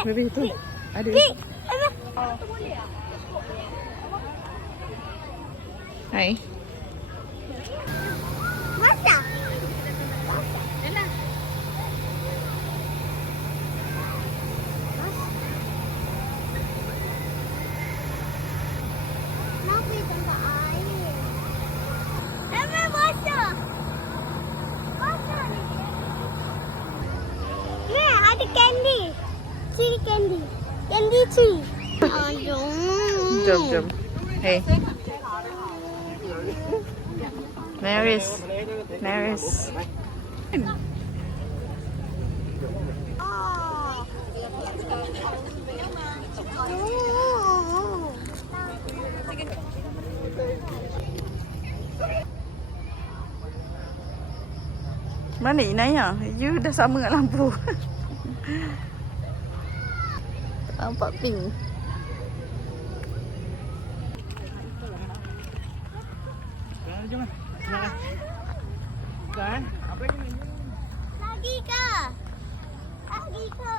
Baby tu. Ada. Hai. Masa? Kenapa tempat air? Emang basah. Basah ni. Ni ada candy. Tree candy. Candy tree. Aduh. Jom. Hey. Maris. Oh. Mana Inai ah? You dah sama dengan lampu. Nampak pink. Jom. Kan? Apa lagi ni? Lagi ke? Lagi ke?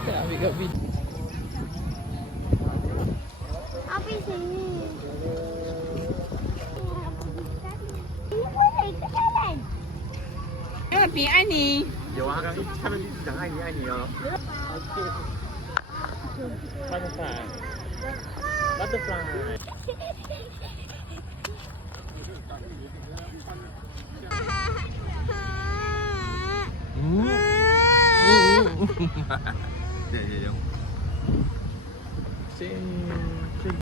Kita nak ambil kat video. Apa sini? Ini boleh ke jalan? Ya, pergi ai ni. 有啊，刚他们一直讲爱你爱你哦。Butterfly。有。